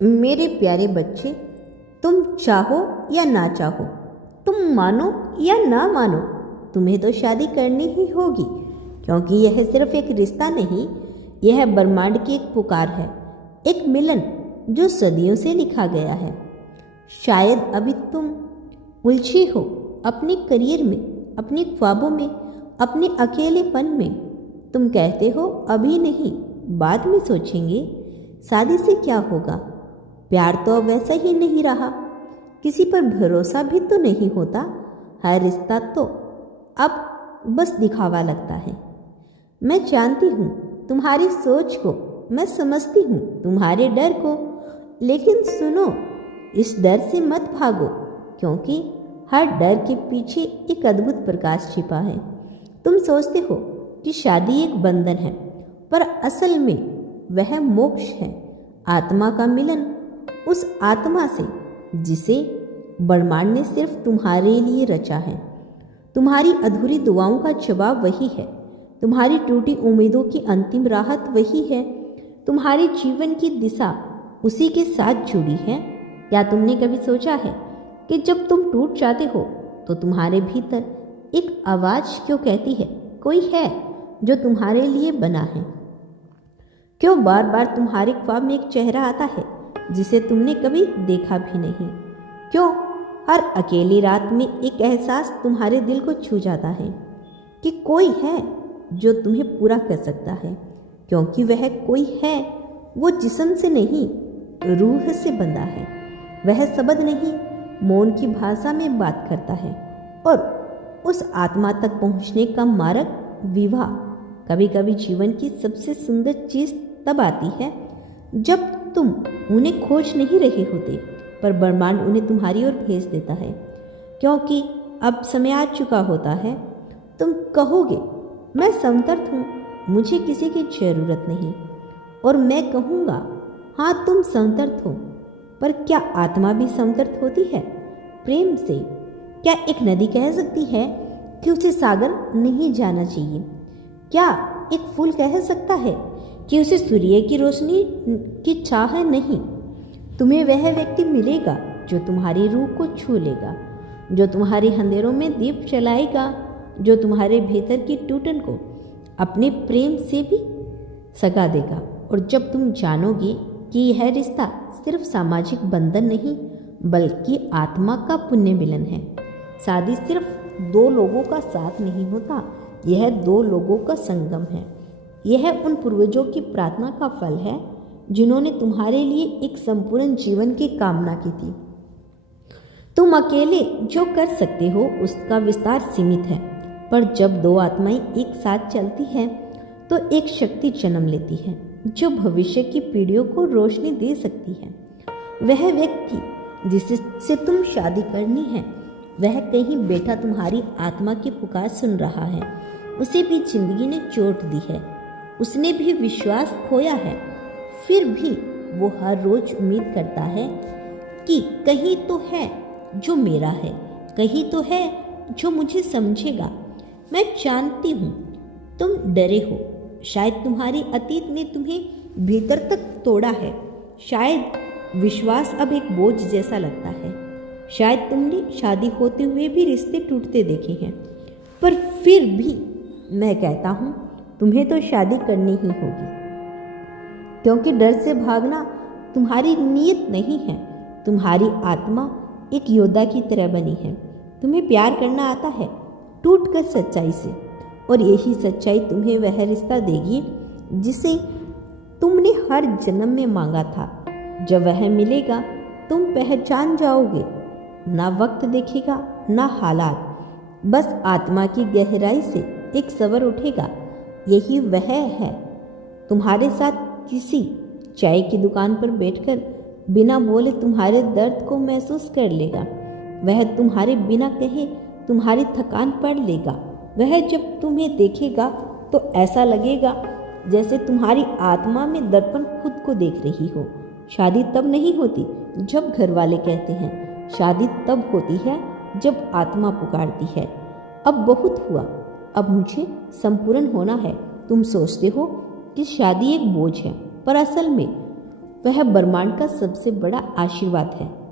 मेरे प्यारे बच्चे, तुम चाहो या ना चाहो, तुम मानो या ना मानो, तुम्हें तो शादी करनी ही होगी, क्योंकि यह सिर्फ एक रिश्ता नहीं, यह ब्रह्मांड की एक पुकार है, एक मिलन जो सदियों से लिखा गया है। शायद अभी तुम उलझे हो अपने करियर में, अपने ख्वाबों में, अपने अकेलेपन में। तुम कहते हो अभी नहीं, बाद में सोचेंगे। शादी से क्या होगा? प्यार तो अब वैसा ही नहीं रहा, किसी पर भरोसा भी तो नहीं होता। हर रिश्ता तो अब बस दिखावा लगता है। मैं जानती हूँ तुम्हारी सोच को, मैं समझती हूँ तुम्हारे डर को, लेकिन सुनो, इस डर से मत भागो, क्योंकि हर डर के पीछे एक अद्भुत प्रकाश छिपा है। तुम सोचते हो कि शादी एक बंधन है, पर असल में वह मोक्ष है, आत्मा का मिलन उस आत्मा से जिसे ब्रह्मांड ने सिर्फ तुम्हारे लिए रचा है। तुम्हारी अधूरी दुआओं का जवाब वही है, तुम्हारी टूटी उम्मीदों की अंतिम राहत वही है, तुम्हारे जीवन की दिशा उसी के साथ जुड़ी है। क्या तुमने कभी सोचा है कि जब तुम टूट जाते हो तो तुम्हारे भीतर एक आवाज़ क्यों कहती है कोई है जो तुम्हारे लिए बना है? क्यों बार बार तुम्हारे ख्वाब में एक चेहरा आता है जिसे तुमने कभी देखा भी नहीं? क्यों हर अकेली रात में एक एहसास तुम्हारे दिल को छू जाता है कि कोई है जो तुम्हें पूरा कर सकता है? क्योंकि वह कोई है, वो जिस्म से नहीं, रूह से बंधा है। वह शब्द नहीं, मौन की भाषा में बात करता है, और उस आत्मा तक पहुंचने का मार्ग विवाह। कभी कभी जीवन की सबसे सुंदर चीज़ तब आती है जब तुम उन्हें खोज नहीं रहे होते, पर ब्रह्मांड उन्हें तुम्हारी ओर भेज देता है, क्योंकि अब समय आ चुका होता है। तुम कहोगे मैं संतर्त हूँ, मुझे किसी की ज़रूरत नहीं, और मैं कहूँगा हाँ तुम संतर्त हो, पर क्या आत्मा भी संतर्त होती है प्रेम से? क्या एक नदी कह सकती है कि उसे सागर नहीं जाना चाहिए? क्या एक फूल कह सकता है कि उसे सूर्य की रोशनी की चाह नहीं? तुम्हें वह व्यक्ति मिलेगा जो तुम्हारी रूह को छू लेगा, जो तुम्हारे अंधेरों में दीप जलाएगा, जो तुम्हारे भीतर की टूटन को अपने प्रेम से भी सगा देगा। और जब तुम जानोगे कि यह रिश्ता सिर्फ सामाजिक बंधन नहीं, बल्कि आत्मा का पुण्य मिलन है। शादी सिर्फ दो लोगों का साथ नहीं होता, यह दो लोगों का संगम है। यह उन पूर्वजों की प्रार्थना का फल है जिन्होंने तुम्हारे लिए एक संपूर्ण जीवन की कामना की थी। तुम अकेले जो कर सकते हो उसका विस्तार सीमित है, पर जब दो आत्माएं एक साथ चलती हैं तो एक शक्ति जन्म लेती है जो भविष्य की पीढ़ियों को रोशनी दे सकती है। वह व्यक्ति जिससे तुम शादी करनी है, वह कहीं बैठा तुम्हारी आत्मा की पुकार सुन रहा है। उसे भी जिंदगी ने चोट दी है, उसने भी विश्वास खोया है, फिर भी वो हर रोज उम्मीद करता है कि कहीं तो है जो मेरा है, कहीं तो है जो मुझे समझेगा। मैं जानती हूँ तुम डरे हो, शायद तुम्हारी अतीत ने तुम्हें भीतर तक तोड़ा है, शायद विश्वास अब एक बोझ जैसा लगता है, शायद तुमने शादी होते हुए भी रिश्ते टूटते देखे हैं, पर फिर भी मैं कहता हूँ तुम्हें तो शादी करनी ही होगी, क्योंकि डर से भागना तुम्हारी नीयत नहीं है। तुम्हारी आत्मा एक योद्धा की तरह बनी है। तुम्हें प्यार करना आता है, टूट कर सच्चाई से, और यही सच्चाई तुम्हें वह रिश्ता देगी जिसे तुमने हर जन्म में मांगा था। जब वह मिलेगा तुम पहचान जाओगे, ना वक्त देखेगा ना हालात, बस आत्मा की गहराई से एक स्वर उठेगा, यही वह है। तुम्हारे साथ किसी चाय की दुकान पर बैठकर बिना बोले तुम्हारे दर्द को महसूस कर लेगा। वह तुम्हारे बिना कहे तुम्हारी थकान पढ़ लेगा। वह जब तुम्हें देखेगा तो ऐसा लगेगा जैसे तुम्हारी आत्मा में दर्पण खुद को देख रही हो। शादी तब नहीं होती जब घर वाले कहते हैं, शादी तब होती है जब आत्मा पुकारती है, अब बहुत हुआ, अब मुझे संपूर्ण होना है। तुम सोचते हो कि शादी एक बोझ है, पर असल में वह ब्रह्मांड का सबसे बड़ा आशीर्वाद है।